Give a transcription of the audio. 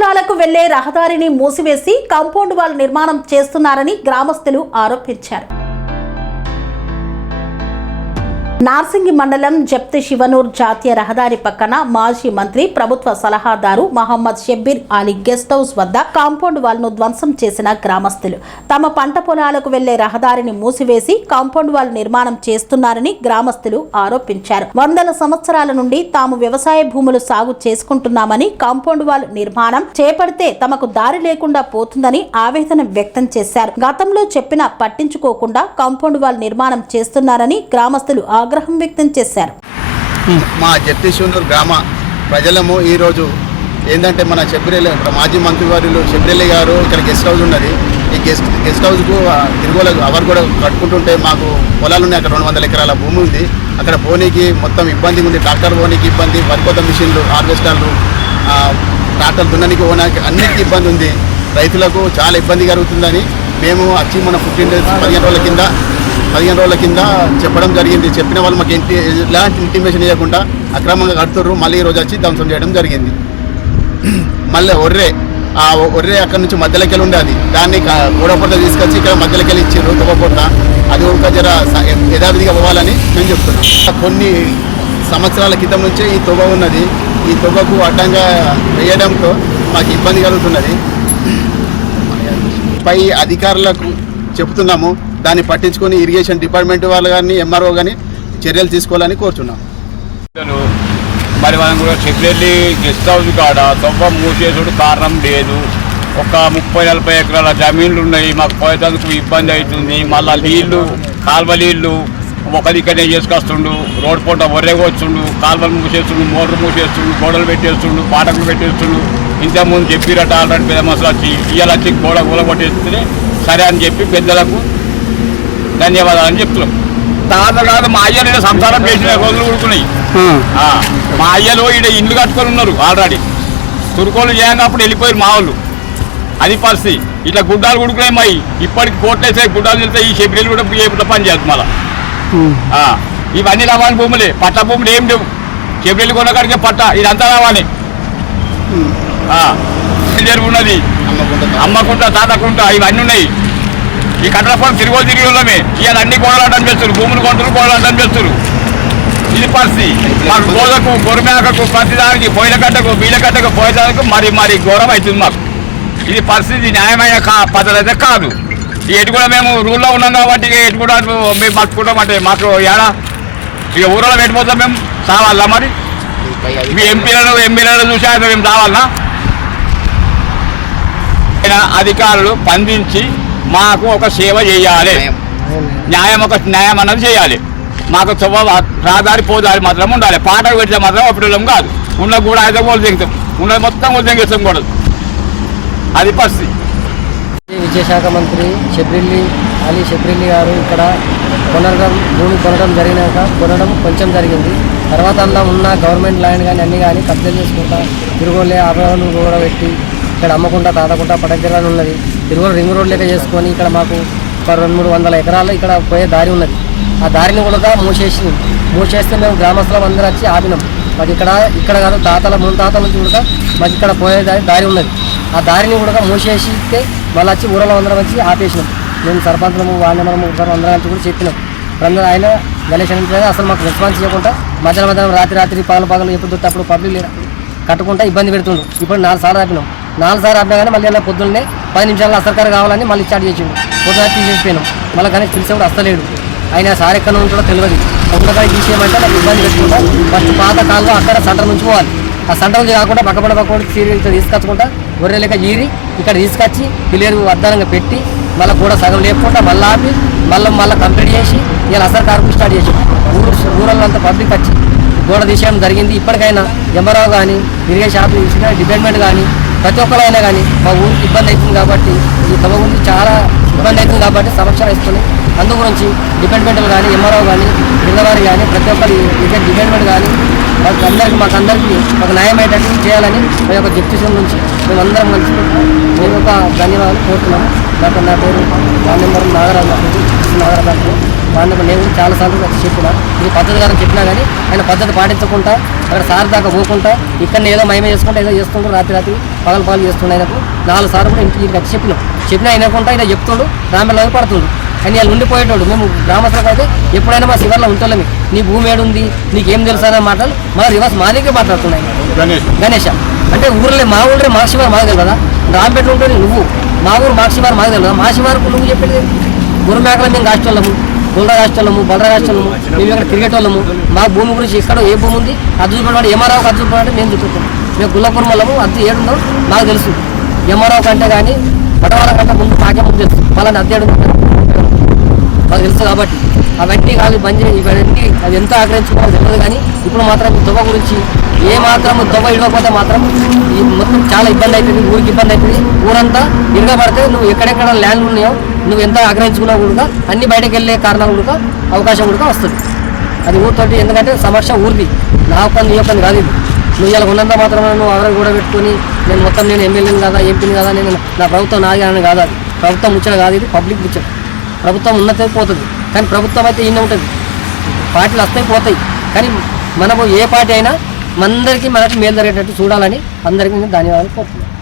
పొలాలకు వెళ్లే రహదారిని మూసివేసి కాంపౌండ్ వాల్ నిర్మాణం చేస్తున్నారని గ్రామస్తులు ఆరోపించారు. నార్సింగి మండలం జప్తి శివనూర్ జాతీయ రహదారి పక్కన మాజీ మంత్రి ప్రభుత్వ సలహాదారు మహమ్మద్ షబ్బీర్ అలీ గెస్ట్ హౌస్ వద్ద కాంపౌండ్ వాల్ ను ధ్వంసం చేసిన గ్రామస్తులు తమ పంట పొలాలకు వెళ్లే రహదారిని మూసివేసి కాంపౌండ్ వాల్ నిర్మాణం చేస్తున్నారని గ్రామస్తులు ఆరోపించారు. వందల సంవత్సరాల నుండి తాము వ్యవసాయ భూములు సాగు చేసుకుంటున్నామని కాంపౌండ్ వాల్ నిర్మాణం చేపడితే తమకు దారి లేకుండా పోతుందని ఆవేదన వ్యక్తం చేశారు. గతంలో చెప్పినా పట్టించుకోకుండా కాంపౌండ్ వాల్ నిర్మాణం చేస్తున్నారని గ్రామస్తులు ఆగ్రహం వ్యక్తం చేశారు. మా జప్తీశ్వర్ గ్రామ ప్రజలము ఈరోజు ఏంటంటే మన షబ్బీర్ మాజీ మంత్రివర్యులు షబ్బీర్ గారు ఇక్కడ గెస్ట్ హౌస్ ఉన్నది. ఈ గెస్ట్ హౌస్కు తిరుగుల అవర్ కూడా కట్టుకుంటుంటే మాకు పొలాలు ఉన్నాయి. అక్కడ 200 ఎకరాల భూమి ఉంది. అక్కడ పోనీకి మొత్తం ఇబ్బంది ఉంది. ట్రాక్టర్ పోనీకి ఇబ్బంది, వరికోత మిషన్లు, హార్వెస్టర్లు, ట్రాక్టర్ దున్ననికి పోనీకి అన్నిటికీ ఇబ్బంది ఉంది. రైతులకు చాలా ఇబ్బంది కలుగుతుందని మేము వచ్చి మన 15 రోజుల కింద చెప్పడం జరిగింది. చెప్పిన వాళ్ళు మాకు ఎలాంటి ఇంటిమేషన్ ఇవ్వకుండా అక్రమంగా కడుతుర్రు. మళ్ళీ ఈరోజు వచ్చి ధ్వంసం చేయడం జరిగింది. మళ్ళీ ఒర్రే అక్కడ నుంచి మధ్యలోకి వెళ్ళి ఉండేది. దాన్ని గోడపొట్ట తీసుకొచ్చి ఇక్కడ మధ్యలోకి వెళ్ళి ఇచ్చారు తొవ్వపొట్ట. అది ఒక జర యథావిధిగా పోవాలని మేము చెప్తున్నాం. కొన్ని సంవత్సరాల క్రితం నుంచే ఈ తొవ్వ ఉన్నది. ఈ తొవ్వకు అడ్డంగా వేయడంతో మాకు ఇబ్బంది కలుగుతున్నది. పై అధికారులకు చెబుతున్నాము, దాన్ని పట్టించుకొని ఇరిగేషన్ డిపార్ట్మెంట్ వాళ్ళు కానీ ఎంఆర్ఓ కానీ చర్యలు తీసుకోవాలని కోరుతున్నాం. మరి మనం కూడా చెప్పి గెస్ట్ హౌస్ కాడ తొవ్వ మూసేసుడు కారణం లేదు. ఒక 30-40 ఎకరాల జమీన్లు ఉన్నాయి. మాకు పోయేందుకు ఇబ్బంది అవుతుంది. మళ్ళీ నీళ్లు, కాల్వ నీళ్లు ఒకరికనే చేసుకొస్తుండు. రోడ్డు పూట ఒర్రెగొచ్చుండు, కాల్వలు మూసేస్తుండు, మోటార్లు మూసేస్తుండు, గోడలు పెట్టేస్తుండు, పాటకులు పెట్టేస్తుండు. ఇంతకుముందు చెప్పిరట ఆల్రెడీ పెద్ద మనుషులు వచ్చి ఇవాళ వచ్చి గోడ కొట్టేస్తే సరే అని చెప్పి పెద్దలకు ధన్యవాదాలని చెప్తున్నాం. తాత కాదు మా అయ్యలు సంసారం చేసిన రోజులు ఉడుకున్నాయి. మా అయ్యలు ఈడ ఇండ్లు కట్టుకొని ఉన్నారు. ఆల్రెడీ తురుకోలు చేయంగా అప్పుడు వెళ్ళిపోయారు మా వాళ్ళు. అది పరిస్థితి. ఇట్లా గుడ్డాలు ఉడుకున్నాయి. మాయి ఇప్పటికి కోట్లు వేసాయి, గుడ్డాలు వెళ్తాయి. ఈ షబ్బీర్లు కూడా ఏ పని చేస్తుంది మళ్ళా. ఇవన్నీ రావాలి భూములే, పట్ట భూములు ఏం లేవు. షబ్బీర్లు కొనకాడికే పట్ట ఇదంతా రావాలి. ఉన్నది అమ్మకుంట, తాతకుంట ఇవన్నీ ఉన్నాయి. ఈ కట్టల పొలం తిరిగి ఉన్నామే. ఇవాళ అన్ని గోడలు అడ్డం చేస్తారు, భూములు కొంటారు, గోడలు అడ్డం చేస్తారు. ఇది పరిస్థితి. మాకు గోదకు, గొర్రెమేకకు, ప్రతిదానికి బొయ్యలగడ్డకు, బీలగడ్డకు పోయేదానికి మరి ఘోరం అవుతుంది మాకు. ఇది పరిస్థితి న్యాయమైన పద్ధతి అయితే కాదు. ఈ ఎటు కూడా మేము రూల్లో ఉన్నాం కాబట్టి ఎటు కూడా మేము పట్టుకుంటాం అంటే మాకు ఏడా ఇక ఊళ్ళో పెట్టిపోతాం. మేము రావాలా మరి? మీ ఎంపీలను చూసా మేము రావాలన్నా? అధికారులు స్పందించి మాకు ఒక సేవ చేయాలి. న్యాయం అన్నది చేయాలి. మాకు రాదారి పోదారి మాత్రం ఉండాలి. పాటలు పెడితే మాత్రం అప్పుడు కాదు. ఉన్న కూడా అయితే గోలు తెంగుతాం, ఉన్నది మొత్తం గోలు తెంగేస్తాం కూడా. అది పరిస్థితి. విద్యాశాఖ మంత్రి అలీ షబ్బీర్ గారు ఇక్కడ భూమి కొనడం కొంచెం జరిగింది. తర్వాత అందులో ఉన్న గవర్నమెంట్ ల్యాండ్ కానీ అన్నీ కానీ కబ్జా చేసుకుంటా తిరుగులే ఆభరణాలు కూడా పెట్టి ఇక్కడ అమ్మకుండా, తాతకుంటా, పడగలని ఉన్నది. తిరుగులు రింగ్ రోడ్ లెక్క చేసుకొని ఇక్కడ మాకు ఒక 200-300 ఎకరాలు ఇక్కడ పోయే దారి ఉన్నది. ఆ దారిని కూడా మూసేస్తే మేము గ్రామస్తులం అందరూ వచ్చి ఆపినాం. మాకు ఇక్కడ కాదు, మున్తాతల నుంచి కూడా మాకు ఇక్కడ పోయే దారి ఉన్నది. ఆ దారిని కూడా మూసేసిస్తే మళ్ళీ వచ్చి ఊరలో అందరం వచ్చి ఆపేసినాం. మేము సర్పంచులము, వార్డు మెంబర్లు అందరం వచ్చి కూడా చెప్పినాం. ఇప్పుడు ఆయన గణేష్ అంటే అసలు మాకు రెస్పాన్స్ చేయకుండా మధ్యాహ్నం రాత్రి పగలు ఎప్పుడు దొరికినప్పుడు పబ్లిక్ లేదా కట్టుకుంటా ఇబ్బంది పెడుతుండు. ఇప్పుడు 4 సార్లు ఆపినాం. 4 సార్లు ఆపినా కానీ మళ్ళీ అలా పొద్దున్నే 10 నిమిషాల్లో అసర్కారు కావాలని మళ్ళీ స్టార్ట్ చేసిండు. పొద్దున తీసేసిపోయినాం. మళ్ళీ గణేష్ పిలిచి కూడా వస్తలేడు. ఆయన సార్ ఎక్కడ ఉంటుందో తెలియదు. ఉండగా తీసేయమంటే నాకు ఇబ్బంది పెట్టుకుంటా ఫస్ట్ పాత కాలంలో అక్కడ సెంటర్ నుంచి పోవాలి. ఆ సెంటర్ నుంచి కాకుండా పక్కపడి సీరియల్ తీసుకొచ్చుకుంటా గొర్రె లెక్క ఈరి ఇక్కడ తీసుకొచ్చి పిల్లలు అద్దానంగా పెట్టి మళ్ళీ కూడా సగం లేపుకుంటా మళ్ళీ ఆపి మళ్ళీ కంప్లీట్ చేసి ఇలా అసర్కారు స్టార్ట్ చేసి ఊళ్ళో అంతా పబ్లిక్ వచ్చి గోడ తీసేయడం జరిగింది. ఇప్పటికైనా ఎంఆర్ఓ కానీ, ఇరిగేషన్ ఆఫీస్ డిపార్ట్మెంట్ కానీ, ప్రతి ఒక్కరైనా కానీ మా ఊరికి ఇబ్బంది అవుతుంది కాబట్టి, ఈ తమ గురించి చాలా ఇబ్బంది అవుతుంది కాబట్టి సమస్య ఇస్తుంది. అందు గురించి డిపార్ట్మెంట్లు కానీ, ఎంఆర్ఓ కానీ, పిల్లవారు కానీ, ప్రతి ఒక్కరి డిపార్ట్మెంట్ కానీ మాకందరికీ ఒక న్యాయమయ్యేటట్టు చేయాలని మా యొక్క జప్తీశ్వరం నుంచి మేమందరం కలిసి మేము ఒక ధన్యవాదాలు కోరుతున్నాము. నా పేరు వార్డు మెంబర్ నాగరాజు. చేస్తున్న ఆధారంగా వాళ్ళకు నేను కూడా చాలాసార్లు చెప్పిన ఇది పద్ధతి గారు చెప్పినా కానీ ఆయన పద్ధతి పాటించకుండా అక్కడ సార్ దాకా పోకుండా ఇక్కడ ఏదో మహిమ చేసుకుంటా ఏదో చేసుకుంటూ రాత్రి పగలు చేస్తుండే ఆయనకు 4 సార్లు కూడా ఇంటికి వచ్చి చెప్పినా అయినకుండా ఇలా చెప్తుండు రామేళ్ళ పడుతుండు అని వాళ్ళు ఉండిపోయేటోడు. మేము గ్రామస్తులకు అయితే ఎప్పుడైనా మా శివర్లో ఉంటోళ్ళమి నీ భూమి ఏడుంది నీకేం తెలుసా అనే మాటలు మన రివర్స్ మా దగ్గర మాట్లాడుతున్నాయి. గణేష్ అంటే ఊర్లో మా ఊళ్ళో మా శివారు మాకు తెలియదా, రాంపేట ఉంటుంది నువ్వు మా ఊరు మా శివారు మాకు తెలియదా, మా శివారుకు నువ్వు చెప్పేది గురుమేకలు మేము కాష్టోళ్ళము, గుండ్ర కాష్టోళ్ళము, బలర కాష్టోళ్ళము, మేము ఇక్కడ క్రికెట్ వాళ్ళము. మా భూమి గురించి ఎక్కడ ఏ భూమి ఉంది అది చూపెట్టాడు, ఎంఆర్ఆవుకి అది చూపెట్టాలంటే మేము చూపెట్టాం. మేము గుల్లకుర్మలము అది ఏడుందో మాకు తెలుసు. ఎంఆర్ఆవు కంటే కానీ పడవల కంటే ముందు మాకే ముందు తెలుసు వాళ్ళని అద్దెడు మాకు తెలుసు. కాబట్టి అవన్నీ కాదు బంద్ ఇవన్నీ అది ఎంత ఆగ్రహించుకోవాలో తెలియదు. కానీ ఇప్పుడు మాత్రం ఈ దొవ్వ గురించి ఏ మాత్రం దొవ్వ ఇవ్వకపోతే మాత్రం ఈ మొత్తం చాలా ఇబ్బంది అవుతుంది, ఊరికి ఇబ్బంది అవుతుంది. ఊరంతా ఇరగబడితే నువ్వు ఎక్కడెక్కడ ల్యాండ్లు ఉన్నాయో నువ్వు ఎంత ఆగ్రహించుకున్నా కూడా అన్ని బయటకు వెళ్ళే కారణాలు కూడా అవకాశం కూడా వస్తుంది. అది ఊరితోటి ఎందుకంటే సమస్య ఊరిది, నా ఒక్కని నీ ఒక్కని కాదు. ఇది నువ్వు ఇలా ఉన్నంత మాత్రం నువ్వు అవరకు కూడా పెట్టుకొని నేను మొత్తం నేను ఎమ్మెల్యేని కదా ఎంపీని కదా నేను నా ప్రభుత్వం నాది అని కాదు. అది ప్రభుత్వం ముచ్చట కాదు, ఇది పబ్లిక్ ముచ్చట. ప్రభుత్వం ఉన్నతే పోతుంది కానీ ప్రభుత్వం అయితే ఈయన ఉంటుంది. పార్టీలు వస్తాయి పోతాయి కానీ మనకు ఏ పార్టీ అయినా మనకి మేలు జరిగేటట్టు చూడాలని అందరికీ నేను ధన్యవాదాలు కోరుతున్నాను.